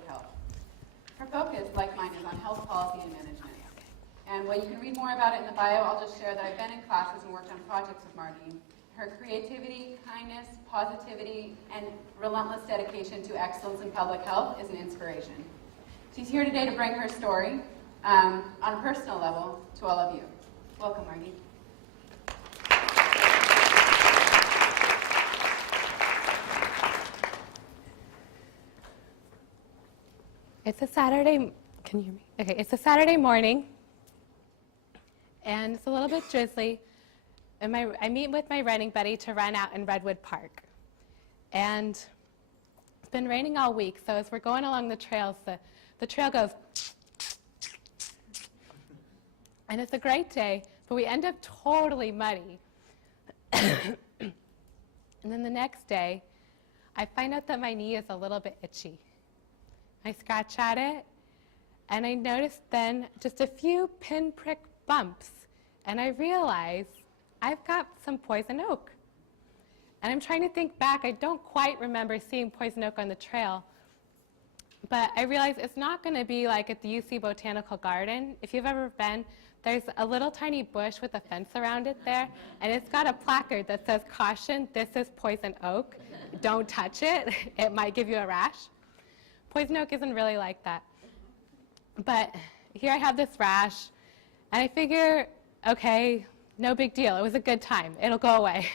public health. Her focus, like mine, is on health policy and management. And while you can read more about it in the bio, I'll just share that I've been in classes and worked on projects with Margae. Her creativity, kindness, positivity, and relentless dedication to excellence in public health is an inspiration. She's here today to bring her story on a personal level to all of you. Welcome, Margae. It's a Saturday, can you hear me? Okay, it's a Saturday morning, and it's a little bit drizzly, and I meet with my running buddy to run out in Redwood Park. And it's been raining all week, so as we're going along the trails, the trail goes, and it's a great day, but we end up totally muddy. And then the next day, I find out that my knee is a little bit itchy. I scratch at it, and I notice then just a few pinprick bumps, and I realize I've got some poison oak. And I'm trying to think back. I don't quite remember seeing poison oak on the trail, but I realize it's not going to be like at the UC Botanical Garden. If you've ever been, there's a little tiny bush with a fence around it there, and it's got a placard that says, "Caution, this is poison oak. Don't touch it. It might give you a rash." Poison oak isn't really like that. But here I have this rash, and I figure, okay, no big deal. It was a good time. It'll go away.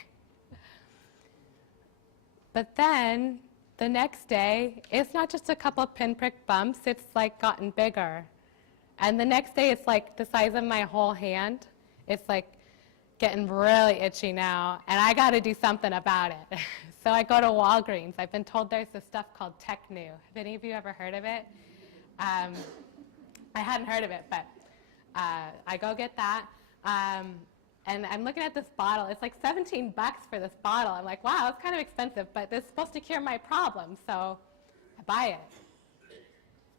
But then the next day, it's not just a couple of pinprick bumps. It's like gotten bigger. And the next day, it's like the size of my whole hand. It's like getting really itchy now, and I got to do something about it. So I go to Walgreens. I've been told there's this stuff called Tech-Nu. Have any of you ever heard of it? I hadn't heard of it, but I go get that. And I'm looking at this bottle. It's like $17 for this bottle. I'm like, wow, it's kind of expensive, but it's supposed to cure my problem, so I buy it.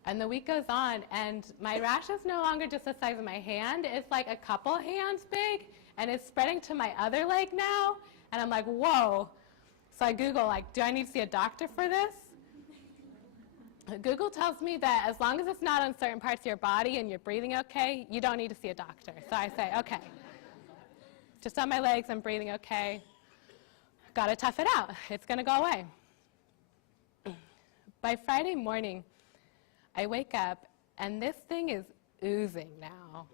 And the week goes on, and my rash is no longer just the size of my hand. It's like a couple hands big, and it's spreading to my other leg now. And I'm like, whoa. So I Google, like, do I need to see a doctor for this? Google tells me that as long as it's not on certain parts of your body and you're breathing okay, you don't need to see a doctor. So I say, okay. Just on my legs, I'm breathing okay. Got to tough it out. It's going to go away. By Friday morning, I wake up, and this thing is oozing now.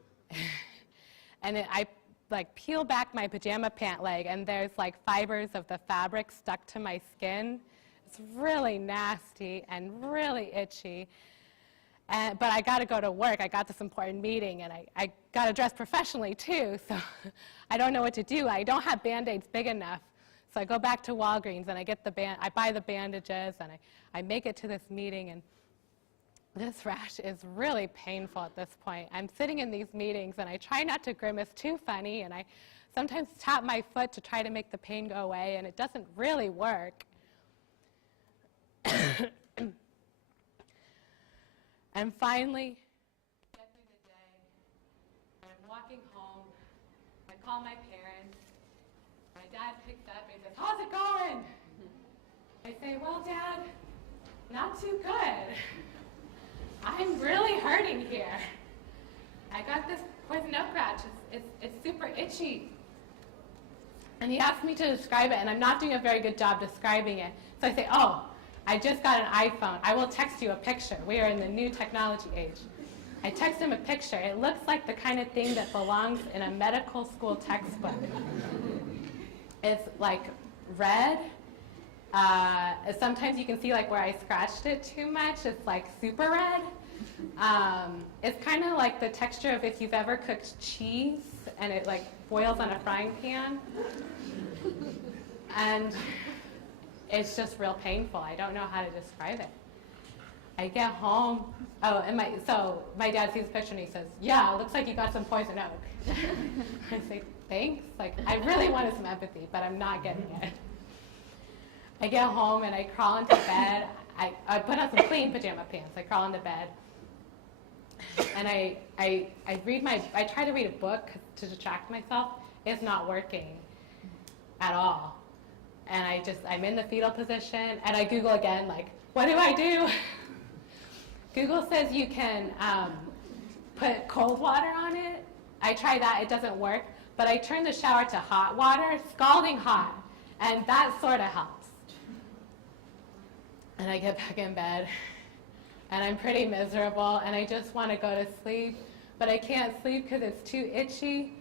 And I like peel back my pajama pant leg, and there's like fibers of the fabric stuck to my skin. It's really nasty and really itchy. But I got to go to work. I got this important meeting, and I got to dress professionally too, so I don't know what to do. I don't have Band-Aids big enough. So I go back to Walgreens, and I buy the bandages, and I make it to this meeting, and this rash is really painful at this point. I'm sitting in these meetings, and I try not to grimace too funny, and I sometimes tap my foot to try to make the pain go away, and it doesn't really work. And finally, I get through the day, and I'm walking home. I call my parents. My dad picks up and he says, "How's it going?" I say, "Well, Dad, not too good. I'm really hurting here. I got this poison oak rash. It's super itchy." And he asked me to describe it, and I'm not doing a very good job describing it. So I say, "Oh, I just got an iPhone. I will text you a picture. We are in the new technology age." I text him a picture. It looks like the kind of thing that belongs in a medical school textbook. It's like red. Sometimes you can see like where I scratched it too much. It's like super red. It's kind of like the texture of if you've ever cooked cheese and it like boils on a frying pan. And it's just real painful. I don't know how to describe it. I get home. Oh, and my dad sees the picture and he says, "Yeah, it looks like you got some poison oak." I say, "Thanks." Like, I really wanted some empathy, but I'm not getting it. I get home and I crawl into bed. I put on some clean pajama pants. I crawl into bed. And I try to read a book to distract myself. It's not working at all. And I'm in the fetal position, and I Google again, like, what do I do? Google says you can put cold water on it. I try that, it doesn't work. But I turn the shower to hot water, scalding hot, and that sort of helps. And I get back in bed, and I'm pretty miserable, and I just want to go to sleep, but I can't sleep because it's too itchy.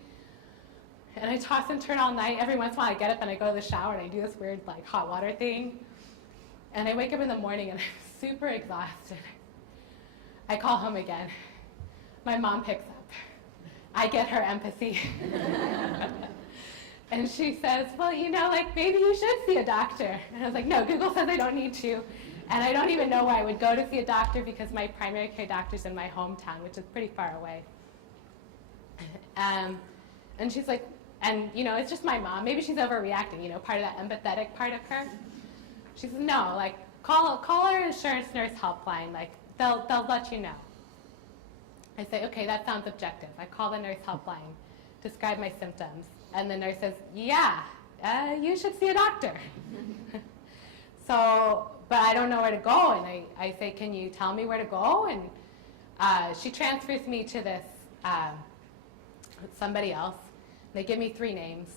And I toss and turn all night. Every once in a while I get up and I go to the shower and I do this weird like hot water thing. And I wake up in the morning and I'm super exhausted. I call home again. My mom picks up. I get her empathy. And she says, well, you know, like maybe you should see a doctor. And I was like, no, Google says I don't need to. And I don't even know where I would go to see a doctor because my primary care doctor's in my hometown, which is pretty far away. And she's like, and you know, it's just my mom. Maybe she's overreacting, you know, part of that empathetic part of her. She says, no, like call our insurance nurse helpline. Like they'll let you know. I say, okay, that sounds objective. I call the nurse helpline, describe my symptoms, and the nurse says, yeah, you should see a doctor. So, but I don't know where to go, and I say, can you tell me where to go? And she transfers me to this somebody else. They give me 3 names.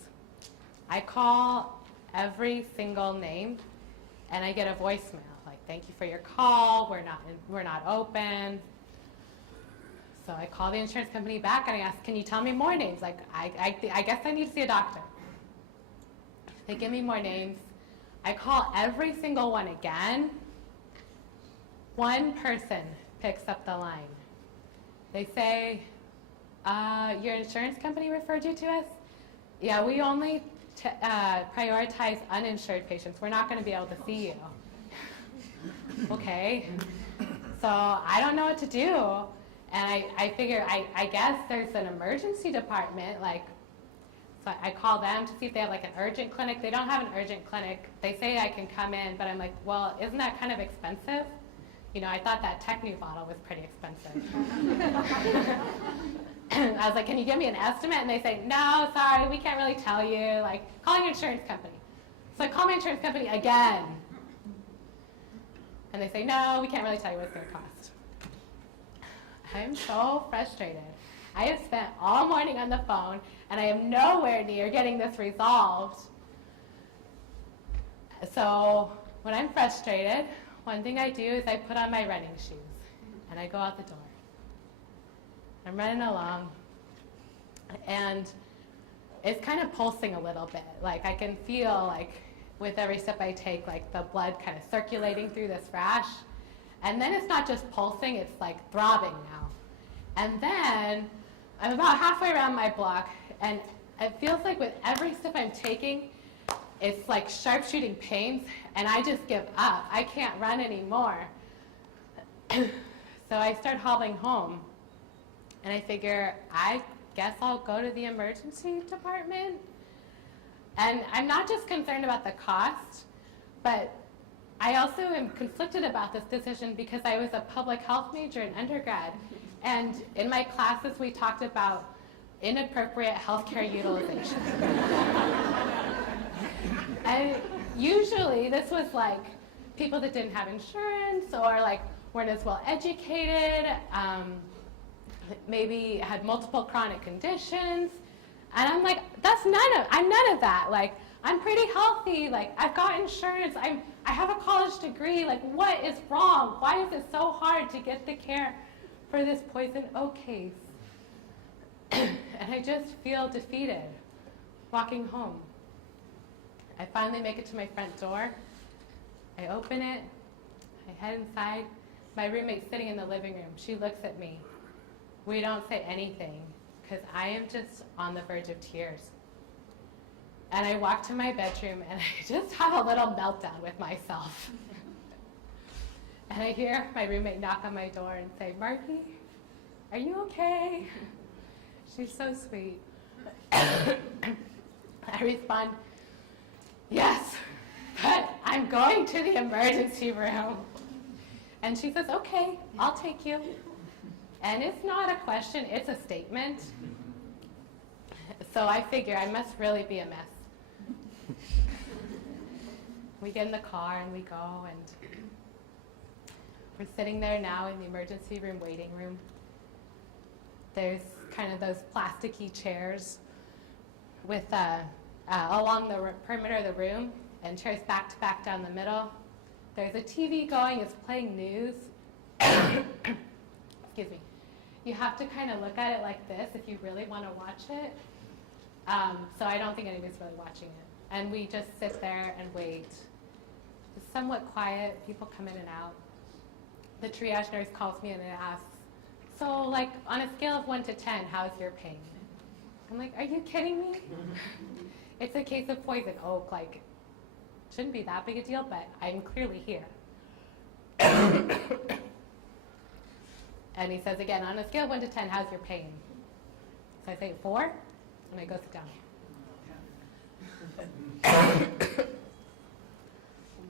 I call every single name, and I get a voicemail like, "Thank you for your call. We're not open." So I call the insurance company back and I ask, "Can you tell me more names? Like, I guess I need to see a doctor." They give me more names. I call every single one again. One person picks up the line. They say, your insurance company referred you to us? Yeah, we only prioritize uninsured patients. We're not going to be able to see you. Okay. So I don't know what to do. And I figure, I guess there's an emergency department. So I call them to see if they have like an urgent clinic. They don't have an urgent clinic. They say I can come in, but I'm like, well, isn't that kind of expensive? You know, I thought that Technu bottle was pretty expensive. I was like, can you give me an estimate? And they say, no, sorry, we can't really tell you. Like, call your insurance company. So I call my insurance company again. And they say, no, we can't really tell you what it's going to cost. I'm so frustrated. I have spent all morning on the phone, and I am nowhere near getting this resolved. So when I'm frustrated, one thing I do is I put on my running shoes, and I go out the door. I'm running along, and it's kind of pulsing a little bit. Like I can feel, like, with every step I take, like the blood kind of circulating through this rash. And then it's not just pulsing, it's like throbbing now. And then I'm about halfway around my block, and it feels like with every step I'm taking, it's like sharp shooting pains, and I just give up. I can't run anymore. So I start hobbling home, and I figure, I guess I'll go to the emergency department. And I'm not just concerned about the cost, but I also am conflicted about this decision because I was a public health major in undergrad. And in my classes, we talked about inappropriate healthcare utilization. And usually this was like people that didn't have insurance or like weren't as well educated, maybe had multiple chronic conditions. And I'm like, I'm none of that. Like, I'm pretty healthy. Like, I've got insurance. I have a college degree. Like, what is wrong? Why is it so hard to get the care for this poison oak case? And I just feel defeated walking home. I finally make it to my front door. I open it. I head inside. My roommate's sitting in the living room. She looks at me. We don't say anything because I am just on the verge of tears. And I walk to my bedroom and I just have a little meltdown with myself. And I hear my roommate knock on my door and say, "Margae, are you okay?" She's so sweet. I respond, "Yes, but I'm going to the emergency room." And she says, "Okay, I'll take you." And it's not a question, it's a statement. So I figure I must really be a mess. We get in the car and we go, and We're sitting there now in the emergency room waiting room. There's kind of those plasticky chairs with along the perimeter of the room, and chairs back to back down the middle. There's a TV going, it's playing news. Excuse me. You have to kind of look at it like this if you really want to watch it. So I don't think anybody's really watching it. And we just sit there and wait. It's somewhat quiet, people come in and out. The triage nurse calls me in and asks, so like on a scale of 1 to 10, how's your pain? I'm like, are you kidding me? It's a case of poison oak, like, shouldn't be that big a deal, but I'm clearly here. And he says again, on a scale of 1 to 10, how's your pain? So I say 4, and I go sit down.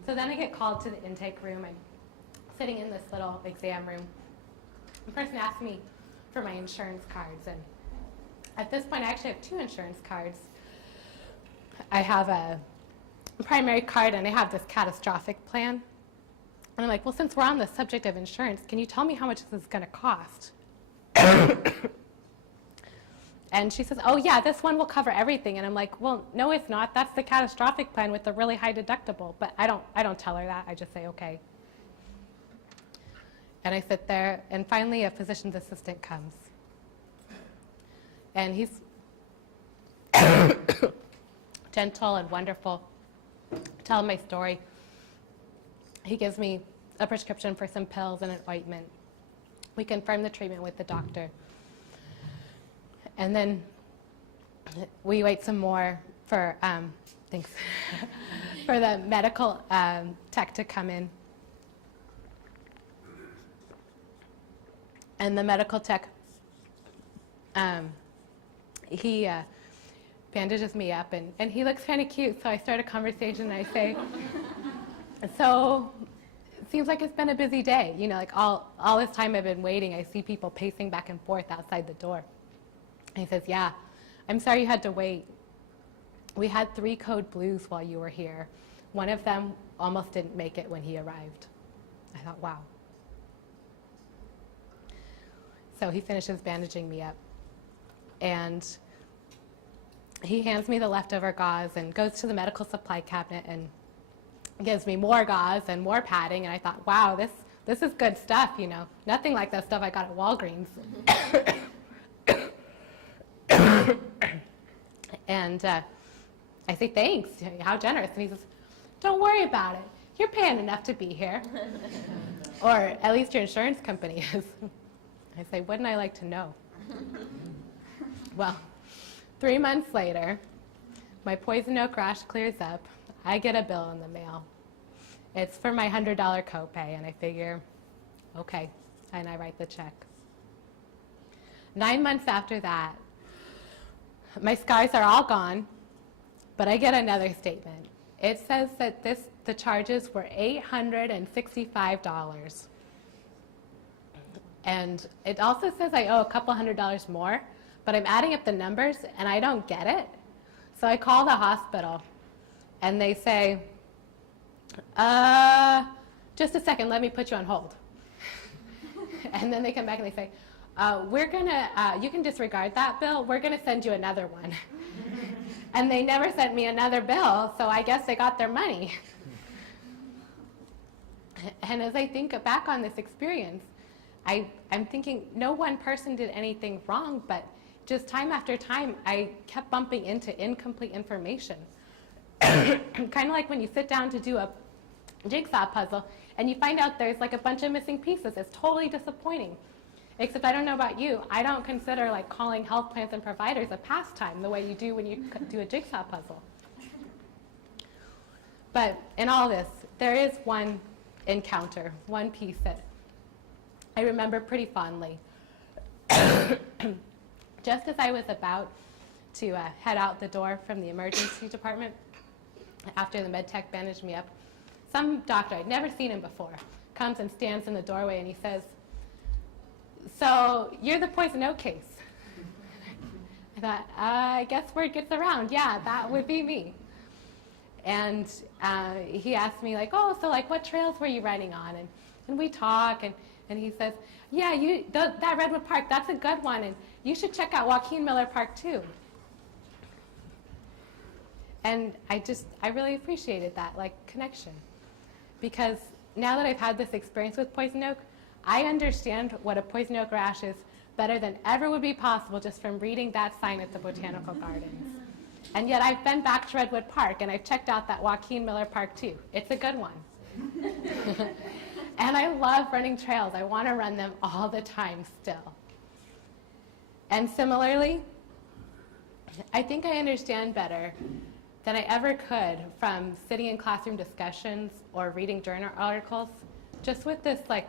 So then I get called to the intake room. I'm sitting in this little exam room. The person asked me for my insurance cards, and at this point I actually have 2 insurance cards. I have a primary card and I have this catastrophic plan. And I'm like, well, since we're on the subject of insurance, can you tell me how much this is going to cost? And she says, oh yeah, this one will cover everything. And I'm like, well, no, it's not. That's the catastrophic plan with the really high deductible. But I don't tell her that. I just say, okay. And I sit there, and finally a physician's assistant comes. And he's gentle and wonderful. Tell him my story. He gives me a prescription for some pills and an ointment. We confirm the treatment with the doctor. And then we wait some more for, thanks, for the medical tech to come in. And the medical tech, he bandages me up, and he looks kind of cute, so I start a conversation, and I say, so it seems like it's been a busy day. You know, like all this time I've been waiting, I see people pacing back and forth outside the door. And he says, yeah, I'm sorry you had to wait. We had 3 code blues while you were here. One of them almost didn't make it when he arrived. I thought, wow. So he finishes bandaging me up. And he hands me the leftover gauze and goes to the medical supply cabinet and gives me more gauze and more padding. And I thought, wow, this is good stuff, you know. Nothing like that stuff I got at Walgreens. And I say, thanks, how generous. And he says, don't worry about it. You're paying enough to be here. Or at least your insurance company is. I say, wouldn't I like to know? Well, 3 months later, my poison oak rash clears up. I get a bill in the mail. It's for my $100 copay, and I figure, okay, and I write the check. 9 months after that, my scars are all gone, but I get another statement. It says that the charges were $865. And it also says I owe a couple $100 more, but I'm adding up the numbers and I don't get it. So I call the hospital and they say, just a second, let me put you on hold. And then they come back and they say, you can disregard that bill. We're going to send you another one. And they never sent me another bill, so I guess they got their money. And as I think back on this experience, I'm thinking no one person did anything wrong, but just time after time, I kept bumping into incomplete information. Kind of like when you sit down to do a jigsaw puzzle and you find out there's like a bunch of missing pieces. It's totally disappointing. Except I don't know about you, I don't consider like calling health plans and providers a pastime the way you do when you do a jigsaw puzzle. But in all this, there is one encounter, one piece that I remember pretty fondly. Just as I was about to head out the door from the emergency department, after the med tech bandaged me up, some doctor, I'd never seen him before, comes and stands in the doorway and he says, so you're the poison oak case. I thought, I guess word gets around. Yeah, that would be me. And he asked me, like, oh, so like what trails were you running on? And And we talk, and he says, yeah, that Redwood Park, that's a good one, and you should check out Joaquin Miller Park too. And I really appreciated that, like, connection. Because now that I've had this experience with poison oak, I understand what a poison oak rash is better than ever would be possible just from reading that sign at the Botanical Gardens. And yet I've been back to Redwood Park, and I've checked out that Joaquin Miller Park too. It's a good one. And I love running trails. I want to run them all the time still. And similarly, I think I understand better than I ever could from sitting in classroom discussions or reading journal articles, just with this like